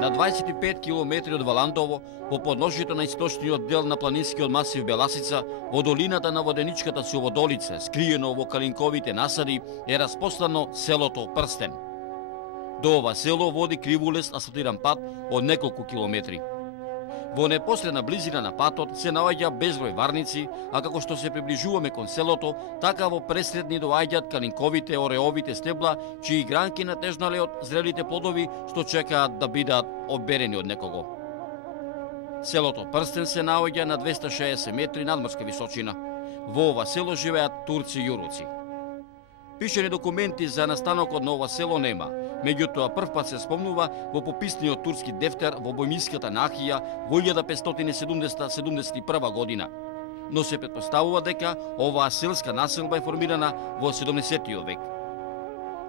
На 25 километри од Валандово, по подножјето на источниот дел на планинскиот масив Беласица, во долината на воденичката Суводолица, скриено во калинковите насади, е распослано селото Прстен. До ова село води кривулест асфалтиран пат од неколку километри. Во непосредна близина на патот се наоѓа безброј варници, а како што се приближуваме кон селото, така во пресред ни доаѓаат калинковите ореовите стебла, чии гранки натежнале од зрелите плодови што чекаат да бидат оберени од некого. Селото Прстен се наоѓа на 260 метри надморска височина. Во ова село живеат турци јуруци. Пишени документи за настанокот на ова село нема, меѓутоа првпат се спомнува во пописниот турски дефтер во Бојмиската нахија во 1571 година. Но се претпоставува дека оваа селска населба е формирана во 17 век.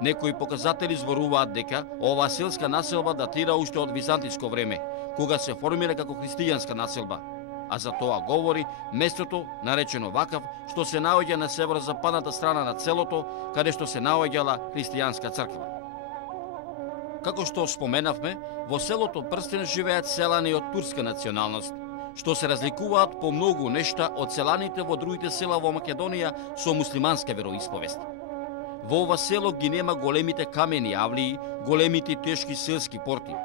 Некои показатели зборуваат дека оваа селска населба датира уште од византиско време, кога се формира како христијанска населба. А за тоа говори местото, наречено вакав, што се наоѓа на северозападната страна на селото, каде што се наоѓала христијанска црква. Како што споменавме, во селото Прстен живеат селани од турска националност, што се разликуваат по многу нешта од селаните во другите села во Македонија со муслиманска вероисповест. Во ова село ги нема големите камени авлии, големите тешки селски порти.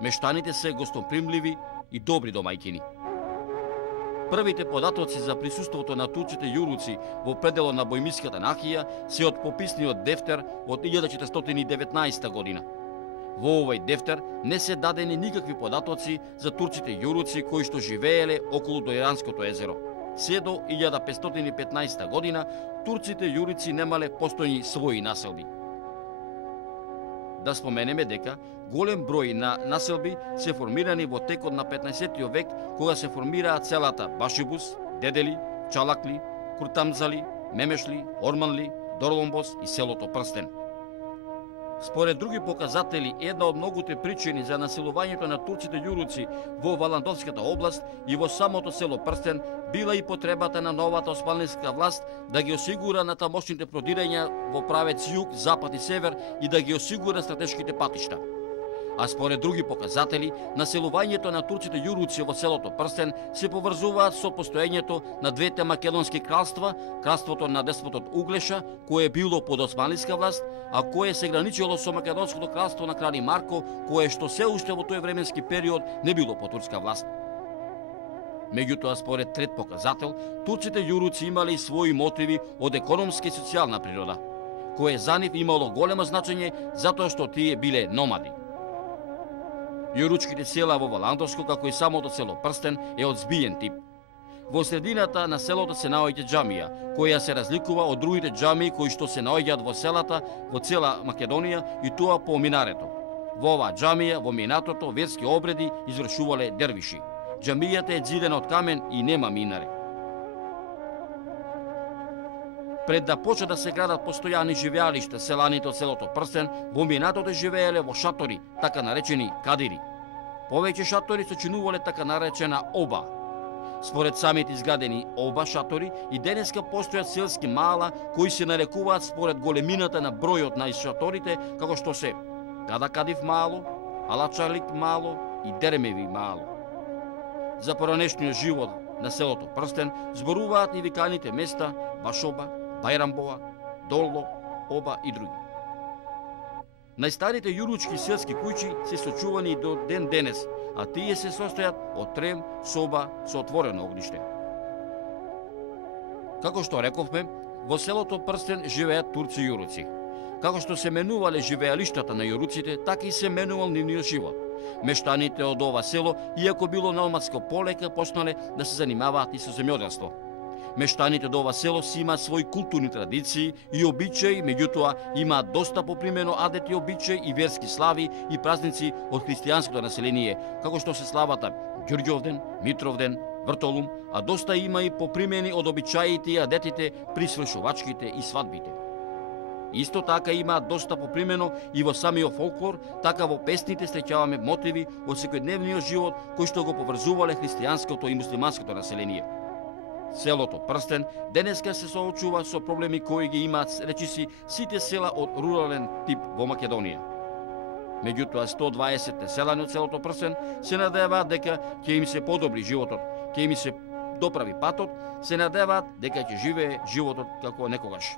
Мештаните се гостопримливи и добри домајќини. Првите податоци за присуството на турците јуруци во пределот на Бојмиската нахија се од пописниот дефтер од 1419 година. Во овој дефтер не се дадени никакви податоци за турците јуруци кои што живееле околу Дојранското езеро. Се до 1515 година турците јуруци немале постојни своји населби. Да споменеме дека голем број на населби се формирани во текот на 15 век, кога се формираат селата Башибус, Дедели, Чалакли, Куртамзали, Мемешли, Орманли, Дорломбос и селото Прстен. Според други показатели, една од многуте причини за населувањето на турците јуруци во Валандовската област и во самото село Прстен била и потребата на новата османлиска власт да ги осигура натамошните продирања во правец југ, запад и север и да ги осигура стратешките патишта. А според други показатели, населувањето на турците јуруци во селото Прстен се поврзуваат со постоењето на двете македонски кралства, кралството на деспотот Углеша, кое било под османлиска власт, а кое се граничело со македонското кралство на крали Марко, кое што се уште во тој временски период не било под турска власт. Меѓутоа, според трет показател, турците јуруци имале и своји мотиви од економска и социјална природа, кое за нив имало големо значење затоа што тие биле номади. Јуручките села во Валандовско, како и самото село Прстен, е од збиен тип. Во средината на селото се наоѓа џамија, која се разликува од другите џамии кои што се наоѓаат во селата во цела Македонија и тоа по минарето. Во оваа џамија, во минатото, верски обреди извршувале дервиши. Џамијата е зидена од камен и нема минаре. Пред да почне да се градат постојани живеалишта, селаните од селото Прстен во минатото живееле во шатори, така наречени кадири. Повеќе шатори сочинувале така наречена оба. Според самите изградени оба шатори и денеска постојат селски мала кои се нарекуваат според големината на бројот на шаторите, како што се Кадакадив мало, Алачалик мало и Деремеви мало. За поранешниот живот на селото Прстен зборуваат и виканите места Башоба, Бајрамбоа, Долло, Оба и други. Најстарите јуручки селски куќи се сочувани до ден денес, а тие се состојат од трем, соба со отворено огниште. Како што рековме, во селото Прстен живеат турци јуруци. Како што се менувале живеалиштата на јуруците, така и се менувал нивниот живот. Мештаните од ова село, иако било номадско полека, почнале да се занимаваат и со земјоделство. Мештаните од ова село си имаат своји културни традиции и обичаи, меѓутоа имаат доста попримено адети обичаи и верски слави и празници од христијанското население, како што се славата Ѓурѓовден, Митровден, Вртолум, а доста има и попримени од обичаите и адетите при свршувачките и свадбите. Исто така имаат доста попримено и во самиот фолклор, така во песните среќаваме мотиви од секојдневниот живот кои што го поврзувале христијанското и муслиманското население. Селото Прстен денеска се соочува со проблеми кои ги имаат речиси сите села од рурален тип во Македонија. Меѓутоа 120 селани од селото Прсен се надеваат дека ќе им се подобри животот, ќе им се доправи патот, се надеваат дека ќе живее животот како некогаш.